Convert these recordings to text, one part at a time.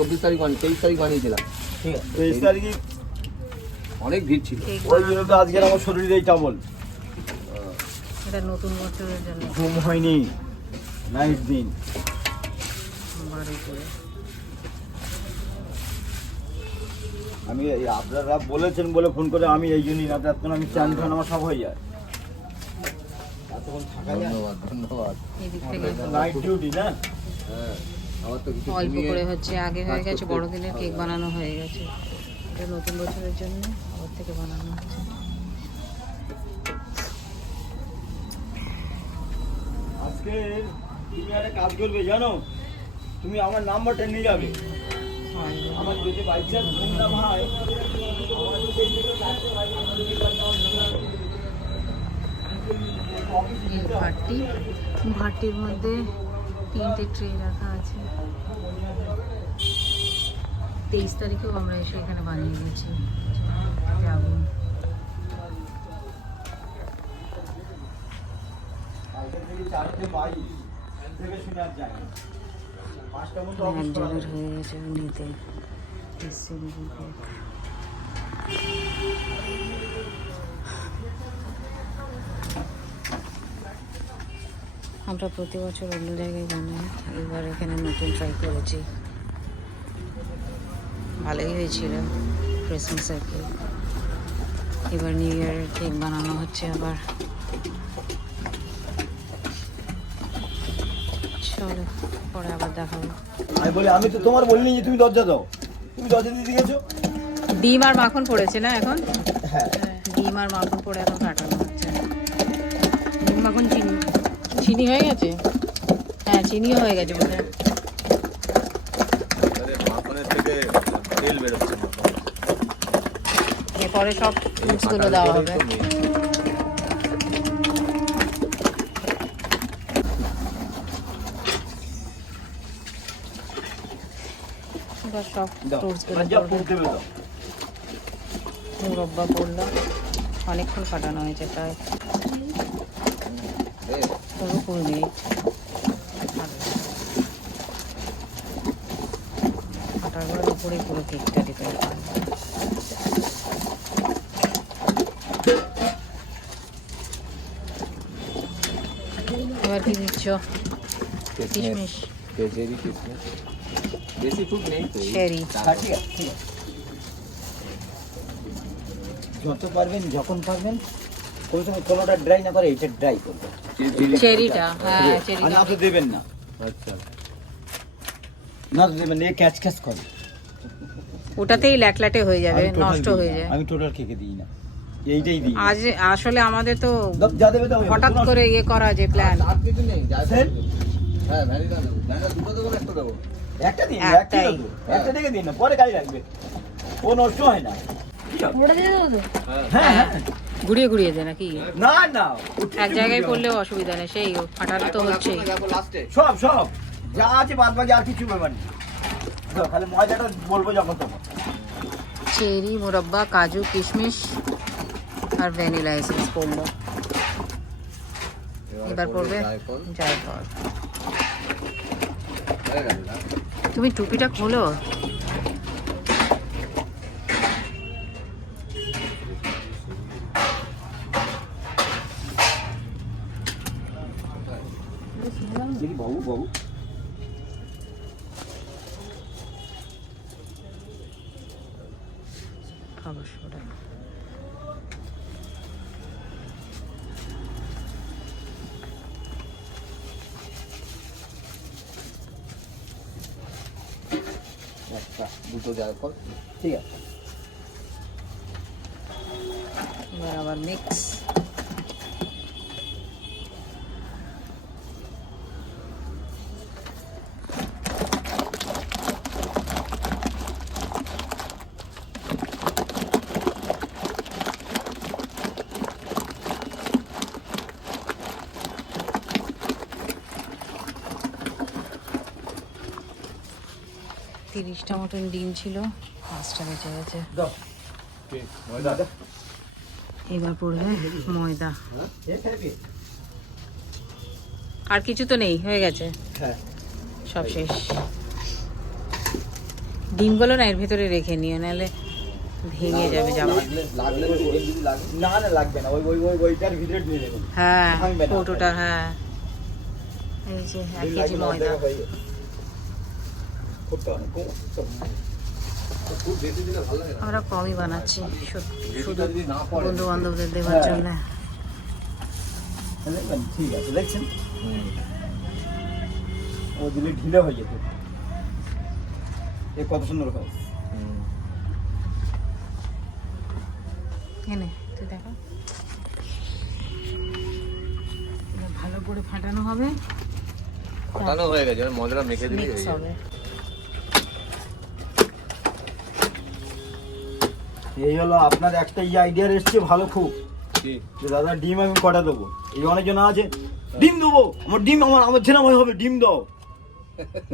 24 তারিখ 23 তারিখ বানিয়েছিলাম, ঠিক আছে? 23 তারিখে অনেক ভিড় ছিল। ওই জন্য তো আজকে আমার শরীরে এই চাবল, এটা নতুন বছরের জন্য ঘুম হয়নি নাইট দিন। বাড়ি করে আমি আপনারা বলেছেন বলে ফোন করে আমি এই জন্যই না, তখন আমি চান খান আমার সব হয়ে যায়। এতক্ষণ থাকা যায়? ধন্যবাদ ধন্যবাদ। এদিক থেকে নাইট ডিউটি না? হ্যাঁ, আমার তো কিছু অল্প কমিয়ে করে হচ্ছে, আগে হয়ে কাজ গেছে, করতে বড়দিনের কেক হবে। বানানো হয়ে গেছে, এটা নতুন বছরের জন্য আবার থেকে বানানো হচ্ছে। আজকে তুমি একটা কাজ করবে জানো, তুমি আমার নাম্বারটা নিয়ে যাবে। আমার যদি বাই চান্স ঘুম না ভাই, এই ভাটটি, ভাটটির মধ্যে 3টে ট্রে রাখা আছে। 23 তারিখেও আমরা এসে এখানে বানিয়ে গেছি। যাবো একজনের হয়ে গেছে নিতে এসছে দিদিকে। আমরা প্রতি বছর অন্য জায়গায় বানাই, এবার এখানে নতুন ট্রাই করেছি, ভালোই হয়েছিল ক্রিসমাসের কেক। এবার নিউ ইয়ারের কেক বানানো হচ্ছে আবার। চলো পরে আবার দেখাবো। আমি বলি আমি তো তোমার বলিনি যে তুমি দরজা দাও, তুমি দরজা দিতে গেছো। ডিম আর মাখন পড়েছে না এখন? হ্যাঁ, ডিম আর মাখন পড়ে এখন কাটানো হচ্ছে। ডিম মাখন চিনি, চিনি হয়ে গেছে? হ্যাঁ চিনিও হয়ে গেছে বোধ হয়। মাখনের থেকে তেল বেরোচ্ছে। এরপরে সব ফ্রুটসগুলো দেওয়া হবে। এবার সব ফ্রুটসগুলো মুরব্বা পড়লো, অনেকক্ষণ কাটানো হয়েছে, প্রায় 20 মিনিট। কাটার উপরে পুরো কেকটা ডিপেন্ড করে। এবার কি দিচ্ছ? কিশমিশ, কেজেরি কিশমিশ, বেশি ফুড নেই তো। চেরি। ঠিক আছে, ঠিক আছে। যত পারবেন যখন পারবেন, কোনো সময় কোনোটা ড্রাই না করে এটা ড্রাই করবে। চেরিটা, হ্যাঁ আর চেরিটা। না তো দেবেন না, আচ্ছা, না তো দেবেন, এ ক্যাচ ক্যাচ করে। ওটাতেই ল্যাটল্যাটে হয়ে যাবে, আমি total নষ্ট দিই হয়ে না, যায়। আমি টোটাল কেকে দিই না, এইটাই দিই। আজ আসলে আমাদের তো যা দেবে দাও, হঠাৎ করে ইয়ে করা যে প্ল্যান। আর কিছু নেই যা স্যার? হ্যাঁ ভ্যানিলা দেবো, ভ্যানিলা দুটো দেবো না একটা দেবো? একটা দিন, একটা একটাই। দেবো, একটা থেকে দিন না, পরে কাজে লাগবে, ও নষ্ট হয় না। হ্যাঁ হ্যাঁ, ঘুরিয়ে ঘুরিয়ে দে নাকি? না না, এক জায়গায় পড়লেও অসুবিধা নেই, সেই ফাটানো তো হচ্ছেই। লাস্টে সব সব যা আছে বাদ বাকি আর কিছু ব্যাপার নেই। দাও, খালি ময়দাটা বলবো যখন তখন। চেরি, মুরব্বা, কাজু, কিশমিশ আর ভ্যানিলা এসেন্স পড়লো। এবার পড়বে জায়ফল। হয়ে গেল না? তুমি টুপিটা খোলো। দেখি বাবু বাবু, খাবার সোডা। একটা দুটো জায়ফল, ঠিক আছে। এবার আবার মিক্স। 30টা মতন ডিম ছিল, 5টা বেঁচে গেছে। দাও ময়দা, এবার পড়বে ময়দা। ঠিক আছে। আর কিছু তো নেই, হয়ে গেছে হ্যাঁ, সব শেষ। ডিমগুলো না এর ভেতরে রেখে নিও, নাহলে ভেঙে যাবে জামা। লাগলে ডিম যদি লাগে না না লাগবে না, ওই ওই ওই ওইটার ভিতরে নিয়ে নেবেন। হ্যাঁ ভাঙবে না। কৌটোটা, হ্যাঁ এই যে 1 কেজি ময়দা। খুব বেশি দিলে ভালো লাগে না। আমরা কমই বানাচ্ছি শুধু যদি না পড়ে বন্ধু বান্ধবদের দেওয়ার হ্যাঁ। জন্য। দেখবেন ঠিক আছে, দেখছেন ও দিলে ঢিলে হয়ে যেত। এ কত সুন্দর হয়। এনে তুই দেখো, এটা ভালো করে ফাটানো হবে, ফাটানো হয়ে গেছে, ময়দাটা মেখে দিলেই মিক্স হয়ে যাবে। হবে। এই হলো আপনার একটা আইডিয়া এসছে ভালো খুব, কি? যে দাদা ডিম আমি কটা দেবো। এই অনেকজন আছে ডিম দেবো, আমার ডিম আমার ছেলে হবে, ডিম দাও।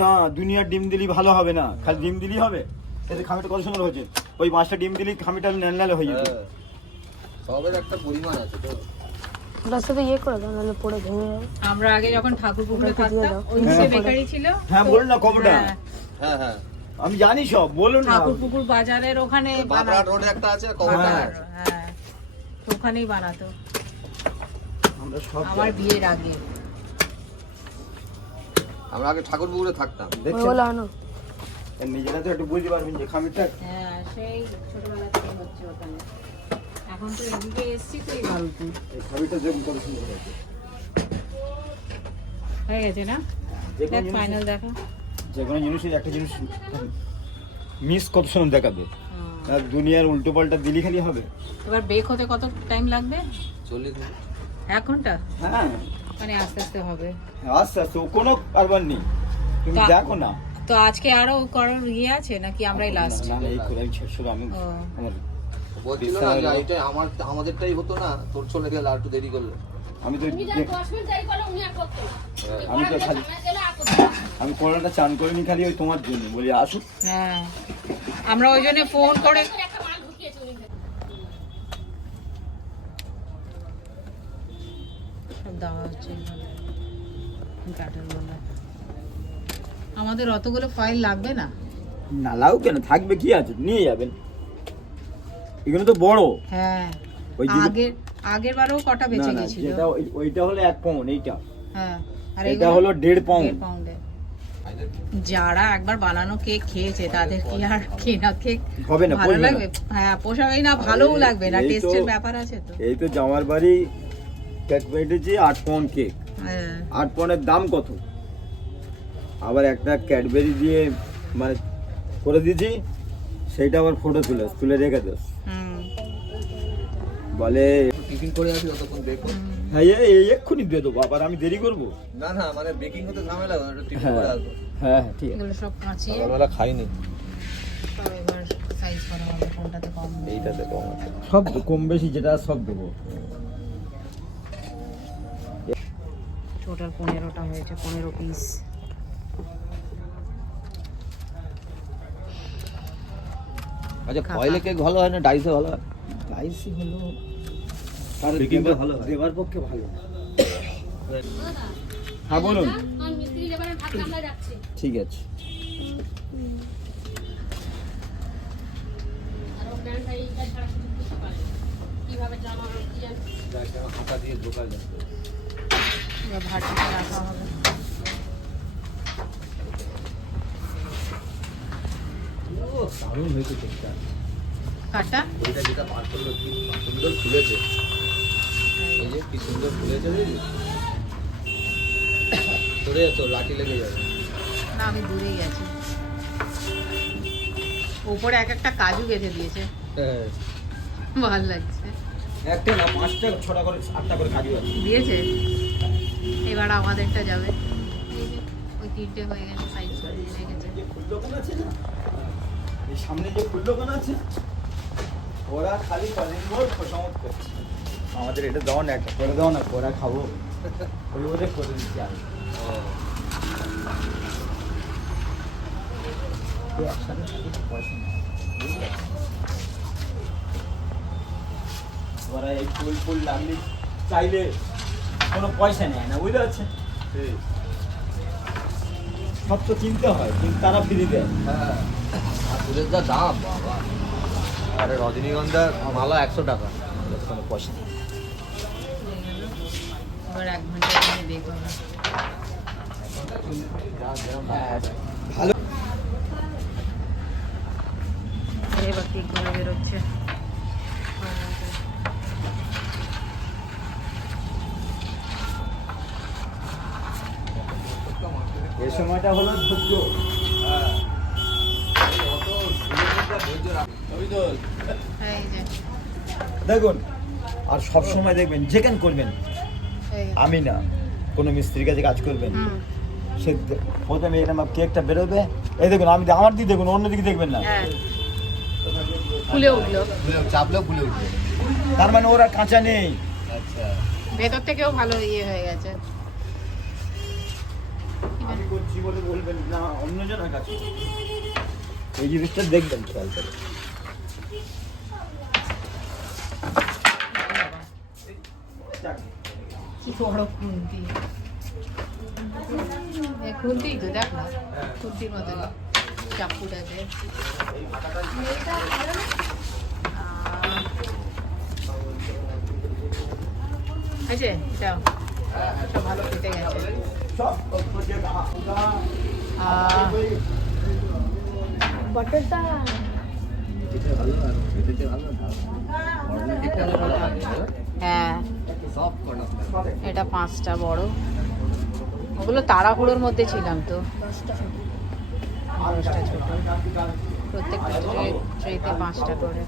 না, দুনিয়ার ডিম দিলি ভালো হবে না, খালি ডিম দিলেই হবে। এতে খামিটা কত সুন্দর হয়েছে, ওই 5টা ডিম দিলেই খামিটা নেল হয়ে যেত। হ্যাঁ। সবের একটা পরিমাণ আছে তো। রাস্তাতে ইয়ে করে দাও, নাহলে পড়ে ভেঙে যাবে। আমরা আগে যখন ঠাকুর পুকুরে ওটা দিয়ে থাকতাম দাও। ওই হ্যাঁ। যে বেকারি ছিল, হ্যাঁ বলুন না কবটা, হ্যাঁ, হ্যাঁ হ্যাঁ। আমি জানি সব, বলুন না। ঠাকুর পুকুর বাজারের ওখানে বাবরা বানাতো। রোডে একটা আছে, কবরটা হ্যাঁ। আছে। হ্যাঁ, তো ওখানেই বানাতো আমরা সব আমার জানি। বিয়ের আগে। আমরা আগে ঠাকুরপুকুরে থাকতাম। দেখছেন ওগুলো আনো। এর নিজেরা তো একটু বুঝতে পারবেন যে খামিরটা হ্যাঁ, সেই ছোটবেলা থেকে হচ্ছে ওখানে। এখন তো এদিকে এসছি তো এই বাড়িতে। এই খামিরটা যেমন কত সুন্দর হয়েছে। হয়ে গেছে না? যে কোনো দেখ জিনিস- ফাইনাল দেখা। যে কোনো জিনিসের একটা জিনিস মিস কত সুন্দর দেখাবে। হুম। আর দুনিয়ার উল্টো পাল্টা দিলি খালি হবে। এবার বেক হতে কত টাইম লাগবে? 40 মিনিট। 1 ঘন্টা? হ্যাঁ মানে আস্তে আস্তে হবে। আস্তে আস্তে, ও কোনো কারবার নেই, তুমি তা- দেখো না। তো আজকে আরো করার ইয়ে আছে নাকি আমরাই লাস্ট? না না, এই করে আমি শুধু আমি ও। আমার বলছিল না যে এইটাই আমাদেরটাই হতো না, তোর চলে গেল আর একটু দেরি করলে। আমি তো তুমি যা 10 মিনিট দেরি করলে উনি আর করতে না। আমি তো খালি গেলে আর করতে না। আমি কোলাটা চান করিনি খালি ওই তোমার জন্য, বলি আসুক। হ্যাঁ, আমরা ওই জন্য ফোন করে একটা মাল ঢুকিয়েছে উনি। সব দেওয়া হচ্ছে কাটার বলে। আমাদের অতগুলো ফাইল লাগবে না। না লাউ কেন থাকবে, কি আছে নিয়ে যাবেন, এগুলো তো বড়। হ্যাঁ, ওই যে- আগের আগের বারেও কটা না বেঁচে না, গেছিল। যেটা ওইটা হলো 1 পাউন্ড, এইটা হ্যাঁ, আর এটা এগুলো হলো 1.5 পাউন্ড। 1.5 পাউন্ডে। যারা একবার বানানো কেক খেয়েছে তাদের কি আর কেনা কেক হবে না, ভালো পোষবে না। লাগবে? হ্যাঁ, পোষাবেই না, ভালোও লাগবে না, এই তো- টেস্টের ব্যাপার আছে তো। এই তো জামার বাড়ি কেক পেটেছি 8 পাউন্ড কেক, হ্যাঁ, 8 পাউন্ডের দাম কত? আবার একটা ক্যাডবেরি দিয়ে মানে করে দিয়েছি, সেইটা আবার ফটো তুলে রেখে দিস, হুম, বলে টিফিন করে আসি, ততক্ষণ বেক করো। হ্যাঁ এক্ষুনি দিয়ে দেবো, আবার আমি দেরি করবো। না না, মানে বেকিং হতে ঝামেলা, একটু টিফিন হ্যাঁ করে আসবো। হ্যাঁ হ্যাঁ, ঠিক আছে। এগুলো সব কাঁচিয়ে সকালবেলা খাইনি। সব এবার সাইজ করা হবে, কোনটাতে কম হবে। এইটাতে কম আছে। সব কম বেশি যেটা সব দেবো। টোটাল 15টা হয়েছে, 15 পিস। আচ্ছা, খাতা। ফয়েলে কেক ভালো হয় না ডাইসে ভালো হয়? রাইসই হলো আর বেকিংটা ভালো হয়। দেবার পক্ষে ভালো। হ্যাঁ বলুন। আমার মিস্ত্রি লেবারের ভাত কামড়ায় রাখছে। ঠিক আছে। আর ও প্যান্ট এই কাজ ছাড়া কিছু বুঝতে পারে না। কিভাবে জামা কি জানি। হাতা দিয়ে ঢোকা যায়। এবার ভাটিতে রাখা হবে। দারুণ হয়েছে কেকটা। কাটা ওইটা যেটা বার করলো কি সুন্দর ফুলেছে, এই যে কি সুন্দর ফুলেছে, বুঝলি? সরে তো লাঠি লেগে যাবে। না, আমি দূরেই গেছি। উপরে এক একটা কাজু বেঁধে দিয়েছে, হ্যাঁ, ভালো লাগছে। একটা না 5টা 6টা করে 8টা করে কাজু আছে। দিয়েছে। এবার আমাদেরটা যাবে। এই যে ওই 3টে হয়ে গেছে, সাইজ করে দিয়ে রেখেছে। যে ফুল দোকান আছে না, এই সামনে যে ফুল দোকান আছে, ওরা খালি কলিং বোর্ড খোসামত করছে। আমাদের এটা দাও না, একটা করে দাও না, ওরা খাবো, ওই ওদের করে দিচ্ছি আমি। এই একসাথে সাথে পয়সা নেই, বুঝলে? ওরা এই ফুল লাগলে চাইলে কোনো পয়সা নেয় না, বুঝতে পারছেন? সব তো কিনতে হয়, কিন্তু তারা ফ্রি দেয়। হ্যাঁ, আর ফুলের যা দাম বাবা। আরে রজনীগন্ধার মালা 100 টাকা, কোনো পয়সা নেই। এবার 1 ঘন্টা এখানে বেক হবে। ভালো এবার কেকগুলো বেরোচ্ছে। এই সময়টা হলো ধৈর্য। এই যে দেখুন, আর সব সময় দেখবেন যেখান করবেন, এই যে। আমি না কোনো মিস্ত্রির কাছে কাজ করবেন, হুম, সে প্রথমে এরকম কেকটা বেরোবে, এই দেখুন আমি আমার দিকে দেখুন, অন্যদিকে দেখবেন না। হ্যাঁ ফুলে উঠলো। চাপলেও ফুলে উঠবে। তার মানে ওরা কাঁচা নেই। আচ্ছা, ভেতর থেকেও ভালো ইয়ে হয়ে গেছে। আমি করছি বলে বলবেন না, অন্যজনের কাছে এই জিনিসটা দেখবেন খেয়াল করে। কি বড় খুন্তি। খুন্তি তো দেখ না, খুন্তির মতো চাপুটাতে। আছে এটা, এটা ভালো কেটে গেছে। বটরটা এটা ভালো আর এটা ভালো না। এটা ভালো লাগে। হ্যাঁ সব কর্নার। এটা 5টা বড়। ওগুলো তাড়াহুড়োর মধ্যে ছিলাম তো। 10টা ছোট, প্রত্যেকটা ট্রেতে 5টা করে।